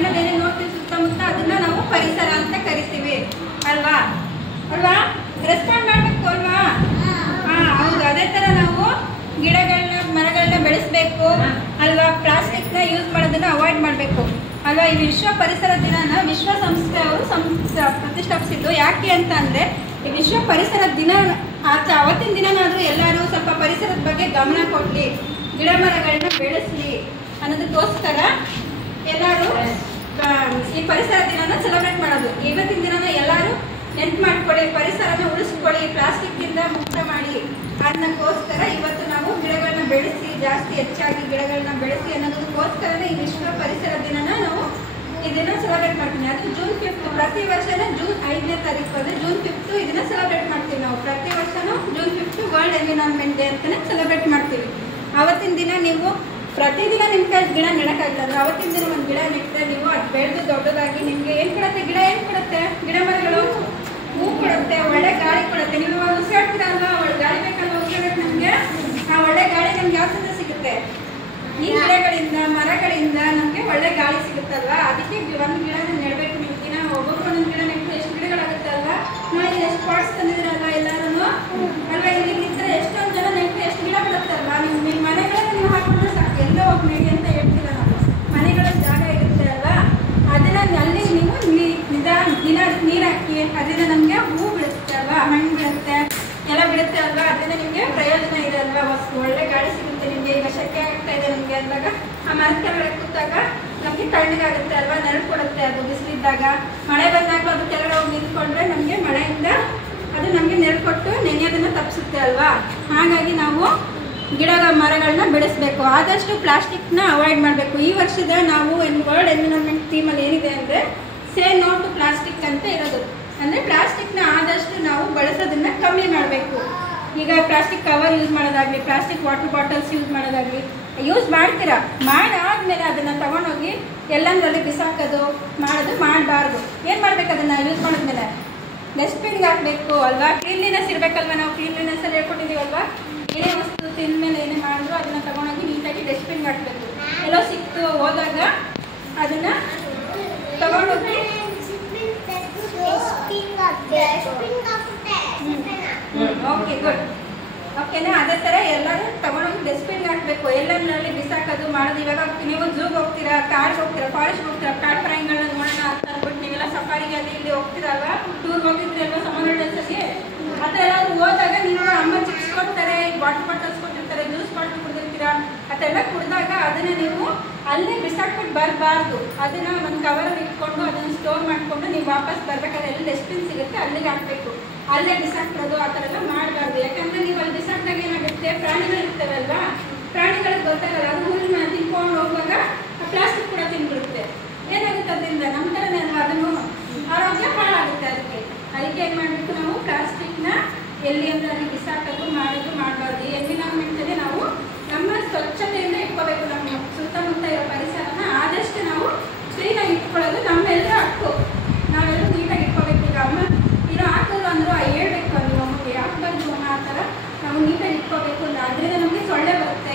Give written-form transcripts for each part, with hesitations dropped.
ಕಣ್ಣಲ್ಲಿ ಏನೇನು ನೋಡ್ತೀವಿ ಸುತ್ತಮುತ್ತ ಅದನ್ನ ನಾವು ಪರಿಸರ ಅಂತ ಕರಿತೀವಿ ಅಲ್ವಾ ಅಲ್ವಾ? ರೆಸ್ಪಾಂಡ್ ಮಾಡಬೇಕು ಅಲ್ವಾ? ಹೌದು. ಅದೇ ಥರ ನಾವು ಗಿಡಗಳನ್ನ ಮರಗಳನ್ನ ಬೆಳೆಸಬೇಕು ಅಲ್ವಾ? ಪ್ಲಾಸ್ಟಿಕ್ನ ಯೂಸ್ ಮಾಡೋದನ್ನ ಅವಾಯ್ಡ್ ಮಾಡಬೇಕು ಅಲ್ವಾ? ಈ ವಿಶ್ವ ಪರಿಸರ ದಿನನ ವಿಶ್ವಸಂಸ್ಥೆ ಅವರು ಪ್ರತಿಷ್ಠಾಪಿಸಿದ್ದು ಯಾಕೆ ಅಂತ ಅಂದರೆ, ಈ ವಿಶ್ವ ಪರಿಸರ ದಿನ ಅವತ್ತಿನ ದಿನನಾದರೂ ಎಲ್ಲರೂ ಸ್ವಲ್ಪ ಪರಿಸರದ ಬಗ್ಗೆ ಗಮನ ಕೊಡಲಿ, ಗಿಡ ಮರಗಳನ್ನ ಬೆಳೆಸಲಿ ಅನ್ನೋದಕ್ಕೋಸ್ಕರ ಎಲ್ಲರೂ ಈ ಪರಿಸರ ದಿನನ ಸೆಲೆಬ್ರೇಟ್ ಮಾಡೋದು. ಇವತ್ತಿನ ದಿನನ ಎಲ್ಲರೂ ನೆನ್ಪು ಮಾಡ್ಕೊಳ್ಳಿ, ಪರಿಸರನ ಉಳಿಸ್ಕೊಳ್ಳಿ, ಪ್ಲಾಸ್ಟಿಕ್ಕಿಂದ ಮುಕ್ತ ಮಾಡಿ ಅನ್ನೋಕ್ಕೋಸ್ಕರ ಇವತ್ತು ನಾವು ಗಿಡಗಳನ್ನ ಬೆಳೆಸಿ, ಜಾಸ್ತಿ ಹೆಚ್ಚಾಗಿ ಗಿಡಗಳನ್ನ ಬೆಳೆಸಿ ಅನ್ನೋದಕ್ಕೋಸ್ಕರನೇ ಈ ವಿಶ್ವ ಪರಿಸರ ದಿನನ ನಾವು ಇದನ್ನ ಸೆಲೆಬ್ರೇಟ್ ಮಾಡ್ತೀವಿ. ಅದು ಜೂನ್ 5 ಪ್ರತಿ ವರ್ಷನೂ ಜೂನ್ 5ನೇ ತಾರೀಕು ಅಂದರೆ ಜೂನ್ 5 ಇದನ್ನ ಸೆಲೆಬ್ರೇಟ್ ಮಾಡ್ತೀವಿ ನಾವು. ಪ್ರತಿ ವರ್ಷನೂ ಜೂನ್ 5 ವರ್ಲ್ಡ್ ಎನ್ವಿರಾನ್ಮೆಂಟ್ ಡೇ ಅಂತಲೇ ಸೆಲೆಬ್ರೇಟ್ ಮಾಡ್ತೀವಿ. ಅವತ್ತಿನ ದಿನ ನೀವು ಪ್ರತಿದಿನ ನಿಮ್ಮ ಕೈ ಗಿಡ ನೆಡಕ್ಕಾಗ್ತದೆ. ಅವತ್ತಿನ ದಿನ ಒಂದು ಗಿಡ ನೆಟ್ಟರೆ ನೀವು ಅದು ಬೆಳೆದು ದೊಡ್ಡದಾಗಿ ನಿಮಗೆ ಏನು ಕೊಡುತ್ತೆ? ಗಿಡ ಏನು ಕೊಡುತ್ತೆ? ಗಿಡ ಮರಗಳು ಹೂ ಕೊಡುತ್ತೆ, ಒಳ್ಳೆ ಗಾಳಿ ಕೊಡುತ್ತೆ. ನೀವು ಉಸಿರಾಡ್ತೀರಲ್ವ, ಒಳ್ಳೆ ಗಾಳಿ ಬೇಕಲ್ವ ಉಸಿರಾಡಕ್ಕೆ ನಮಗೆ. ಆ ಒಳ್ಳೆ ಗಾಳಿ ನಮ್ಗೆ ಯಾವ್ದಿಂದ ಸಿಗುತ್ತೆ? ಈ ಗಿಡಗಳಿಂದ, ಮರಗಳಿಂದ ನಮಗೆ ಒಳ್ಳೆ ಗಾಳಿ ಸಿಗುತ್ತಲ್ವಾ? ಅದಕ್ಕೆ ಒಂದು ಗಿಡನ ನೆಡಬೇಕು. ನೀವು ದಿನ ಒಬ್ಬೊಬ್ಬರು ಒಂದು ಗಿಡ ನೆಟ್ಟು ಎಷ್ಟು ಗಿಡಗಳಾಗುತ್ತೆ ಅಲ್ವಾ? ನೋಡಿ ಎಷ್ಟು ಪಾಟ್ಸ್ ತಂದಿದ್ದೀರಲ್ವ ಎಲ್ಲರೂ ಅಲ್ವಾ? ಇಲ್ಲಿದ್ದರೆ ಎಷ್ಟೊಂದು ಜನ ನೆಟ್ಟು ಎಷ್ಟು ಗಿಡ ಬರುತ್ತೆ ಅಲ್ವಾ? ನಿಮ್ಮ ಮನೆಗಳಲ್ಲಿ ನೀವು ಹಾಕೊಂಡ್ರೆ ಸಾಕು, ಎಲ್ಲೋ ಹೋಗಿ ನೆಡಿ ಅಂತ ಹೇಳ್ತೀರ ನಾವು. ಮನೆಗಳಲ್ಲಿ ಜಾಗ ಇರುತ್ತೆ ಅಲ್ವಾ? ಅದನ್ನ ಅಲ್ಲಿ ನೀವು ದಿನ ನೀರು ಹಾಕಿ ಅದರಿಂದ ನಮಗೆ ಹೂ ಬಿಡುತ್ತೆ ಅಲ್ವಾ, ಹಣ್ಣು ಬಿಡುತ್ತೆ, ಎಲ್ಲ ಬಿಡುತ್ತೆ ಅಲ್ವಾ? ಅದರಿಂದ ನಿಮಗೆ ಪ್ರಯೋಜನ ಇದೆ ಅಲ್ವಾ? ಒಳ್ಳೆ ಗಾಳಿ ಸಿಗುತ್ತೆ ನಿಮಗೆ. ಈಗ ಶೆಕೆ ಆಗ್ತಾ ಇದೆ ನಮಗೆ ಅಂದಾಗ ಆ ಮರದ ಕೆಳಗಡೆ ಕೂತಾಗ ನಮಗೆ ತಣ್ಣಗಾಗುತ್ತೆ ಅಲ್ವಾ? ನೆರಳು ಕೊಡುತ್ತೆ. ಅದು ಬಿಸಿಲಿದ್ದಾಗ, ಮಳೆ ಬಂದಾಗಲೂ ಅದು ಕೆಳಗಡೆ ಹೋಗಿ ನಿಂತ್ಕೊಂಡ್ರೆ ನಮಗೆ ಮಳೆಯಿಂದ ಅದು ನಮಗೆ ನೆರಳು ಕೊಟ್ಟು ನೆನೆಯೋದನ್ನು ತಪ್ಪಿಸುತ್ತೆ ಅಲ್ವಾ? ಹಾಗಾಗಿ ನಾವು ಗಿಡ ಮರಗಳನ್ನ ಬೆಳೆಸಬೇಕು. ಆದಷ್ಟು ಪ್ಲಾಸ್ಟಿಕ್ನ ಅವಾಯ್ಡ್ ಮಾಡಬೇಕು. ಈ ವರ್ಷದ ನಾವು ವರ್ಲ್ಡ್ ಎನ್ವಿರಾನ್ಮೆಂಟ್ ಥೀಮಲ್ಲಿ ಏನಿದೆ ಅಂದರೆ ಸೇ ನೋ ಟು ಪ್ಲಾಸ್ಟಿಕ್ ಅಂತ ಇರೋದು. ಅಂದರೆ ಪ್ಲಾಸ್ಟಿಕ್ನ ಆದಷ್ಟು ನಾವು ಬಳಸೋದನ್ನ ಕಮ್ಮಿ ಮಾಡಬೇಕು. ಈಗ ಪ್ಲಾಸ್ಟಿಕ್ ಕವರ್ ಯೂಸ್ ಮಾಡೋದಾಗಲಿ, ಪ್ಲಾಸ್ಟಿಕ್ ವಾಟರ್ ಬಾಟಲ್ಸ್ ಯೂಸ್ ಮಾಡೋದಾಗಲಿ, ಯೂಸ್ ಮಾಡ್ತೀರಾ, ಮಾಡಾದ್ಮೇಲೆ ಅದನ್ನು ತೊಗೊಂಡೋಗಿ ಎಲ್ಲಂದ್ರಲ್ಲಿ ಬಿಸಾಕೋದು ಮಾಡಬಾರ್ದು. ಏನು ಮಾಡಬೇಕು? ಅದನ್ನು ಯೂಸ್ ಮಾಡಿದ್ಮೇಲೆ ಡಸ್ಟ್ಬಿನ್ಗೆ ಹಾಕಬೇಕು ಅಲ್ವಾ? ಕ್ಲೀನ್ಲಿನೆಸ್ ಇರಬೇಕಲ್ವ? ನಾವು ಕ್ಲೀನ್ಲಿನೆಸ್ಸಲ್ಲಿ ಹೇಳ್ಕೊಟ್ಟಿದ್ದೀವಲ್ವಾ? ಏನೇ ವಸ್ತು ತಿಂದಮೇಲೆ ಏನೇ ಮಾಡಿದ್ರು ಅದನ್ನು ತೊಗೊಂಡೋಗಿ ನೀಟಾಗಿ ಡಸ್ಟ್ಬಿನ್ಗೆ ಹಾಕಬೇಕು. ಎಲ್ಲೋ ಸಿಕ್ತು ಹೋದಾಗ ಅದನ್ನು ತಗೊಂಡೋಗಿ ಓಕೆ ಗುಡ್ ಓಕೆನಾ? ಅದೇ ಥರ ಎಲ್ಲರೂ ತಗೊಂಡೋಗಿ ಡಸ್ಟ್ಬಿನ್ಗೆ ಹಾಕಬೇಕು. ಎಲ್ಲರಲ್ಲಿ ಬಿಸಾಕೋದು ಮಾಡೋದು. ಇವಾಗ ನೀವು ಝೂಗೆ ಹೋಗ್ತೀರಾ, ಕಾರ್ಗೆ ಹೋಗ್ತೀರಾ, ಫಾರೆಸ್ಟ್ ಹೋಗ್ತೀರಾ, ಕಾಡು ಪ್ರಾಣಿಗಳನ್ನ ನೋಡೋಣ ಅಂತ ಅಂದ್ಬಿಟ್ಟು ನೀವೆಲ್ಲ ಸಫಾರಿಗೆ ಅಲ್ಲಿ ಇಲ್ಲಿ ಹೋಗ್ತೀರಲ್ವಾ? ಟೂರ್ಗೆ ಹೋಗಿದ್ರಿ ಅಲ್ವಾ ಸಮ್ಮರ್ ಡೇಸಲ್ಲಿ? ಆ ಥರ ಎಲ್ಲರೂ ಹೋದಾಗ ನೀವು ಅಮ್ಮ ಚಿಪ್ಸ್ ಕೊಡ್ತಾರೆ, ವಾಟರ್ ಬಾಟಲ್ಸ್ ಕೊಟ್ಟಿರ್ತಾರೆ, ಜ್ಯೂಸ್ ಬಾಟಲ್ ಕುಡಿದಿರ್ತೀರಾ, ಅದೆಲ್ಲ ಕುಡಿದಾಗ ಅದನ್ನು ನೀವು ಅಲ್ಲೇ ಬಿಸಾಕ್ಬಿಟ್ಟು ಬರಬಾರ್ದು. ಅದನ್ನು ಒಂದು ಕವರಲ್ಲಿ ಇಟ್ಕೊಂಡು ಅದನ್ನು ಸ್ಟೋರ್ ಮಾಡಿಕೊಂಡು ನೀವು ವಾಪಸ್ ಬರ್ಬೇಕಾದ್ರೆ ಎಲ್ಲಿ ಡಸ್ಟ್ಬಿನ್ ಸಿಗುತ್ತೆ ಅಲ್ಲಿಗೆ ಹಾಕಬೇಕು. ಅಲ್ಲೇ ಬಿಸಾಕ್ಬಿಡೋದು ಆ ಥರ ಎಲ್ಲ ಮಾಡಬಾರ್ದು. ಯಾಕಂದರೆ ನೀವು ಅಲ್ಲಿ ಬಿಸಾಕಿದಾಗ ಏನಾಗುತ್ತೆ? ಪ್ರಾಣಿಗಳು ಇರ್ತವೆ ಅಲ್ವಾ? ಪ್ರಾಣಿಗಳಿಗೆ ಗೊತ್ತಾಗಲ್ಲ, ಅದು ಹುಲ್ಲನ್ನ ತಿನ್ಕೊಂಡು ಹೋಗುವಾಗ ಪ್ಲಾಸ್ಟಿಕ್ ಕೂಡ ತಿನ್ಬಿಡುತ್ತೆ. ಏನಾಗುತ್ತೆ ಅದರಿಂದ? ನಮ್ಮ ಥರನೇ ಅಲ್ವಾ? ಅದನ್ನು ಆರೋಗ್ಯ ಹಾಳಾಗುತ್ತೆ. ಅದಕ್ಕೆ ಏನು ಮಾಡಬೇಕು? ನಾವು ಪ್ಲಾಸ್ಟಿಕ್ನ ಎಲ್ಲಿ ಅಂದರೆ ಅಲ್ಲಿ ಬಿಸಾಕೋದು ಮಾಡಬಾರ್ದು. ಈ ಎನ್ವಿರಾನ್ಮೆಂಟಲ್ಲಿ ನಾವು ನಮ್ಮ ಸ್ವಚ್ಛತೆಯಿಂದ ಇಟ್ಕೋಬೇಕು. ನಮ್ಮ ಸುತ್ತಮುತ್ತ ಇರೋ ಪರಿಸರನ ಆದಷ್ಟು ನಾವು ಕ್ಲೀನಾಗಿ ಇಟ್ಕೊಳ್ಳೋದು ನಮ್ಮೆಲ್ಲರ ಹಕ್ಕು. ನಾವೆಲ್ಲರೂ ನೀಟಾಗಿ ಇಟ್ಕೋಬೇಕು. ಈಗ ಅಮ್ಮ ಇರೋ ಹಾಕೋದು ಅಂದರೂ ಹೇಳ್ಬೇಕು, ನೀವು ಅಮ್ಮಗೆ ಹಾಕ್ಬಾರ್ದು ಅಮ್ಮ, ಆ ಥರ ನಾವು ನೀಟಾಗಿ ಇಟ್ಕೋಬೇಕು. ಅದರಿಂದ ನಮಗೆ ಸೊಳ್ಳೆ ಬರುತ್ತೆ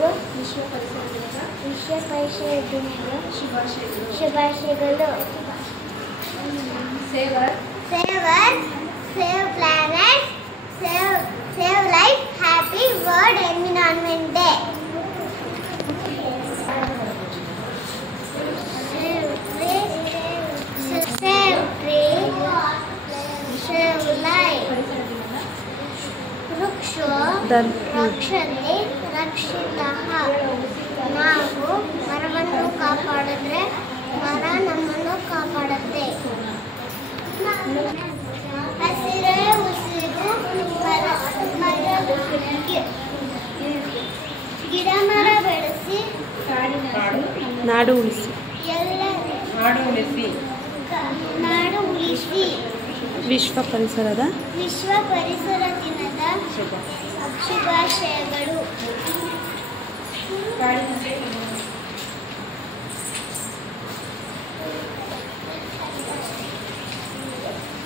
ಎಲ್ಲರಿಗೂ ವಿಶ್ವ ಪರಿಸರ ದಿನದ ಶುಭಾಶಯಗಳು. Saver save planet save life happy world environment day. Save tree save life. ವೃಕ್ಷೋ ರಕ್ಷತೆ ರಕ್ಷಿತಃ. ನಾವು ಮರವನ್ನು ಕಾಪಾಡಿದ್ರೆ ಮರ ನಮ್ಮನ್ನು ಕಾಪಾಡುತ್ತೆ. ಹಸಿರೇ ಉಸಿರು ಗಿಡ ಮರ ಬೆಳೆಸಿ ನಾಡು ಉಳಿಸಿ. ನಾಡು ಉಳಿಸಿ. ವಿಶ್ವ ಪರಿಸರ ದಿನದ ಶುಭಾಶಯಗಳು.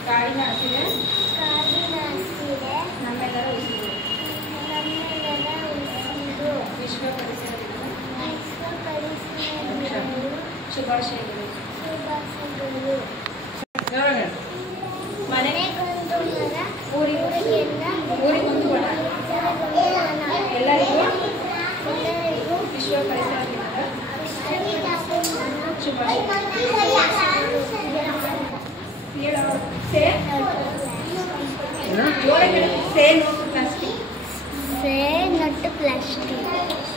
ಕಾಡಿನ ಹಸಿರೆ ನಮ್ಮೆಲ್ಲರ ಉಸಿರು. ವಿಶ್ವ ಪರಿಸರ ದಿನದ ಶುಭಾಶಯಗಳು. ಮನೆಗೊಂದು ಮರ ಊರಿಗೊಂದು ವನ. ಎಲ್ಲರಿಗೂ ವಿಶ್ವ ಪರಿಸರ ದಿನದ Say no to plastic.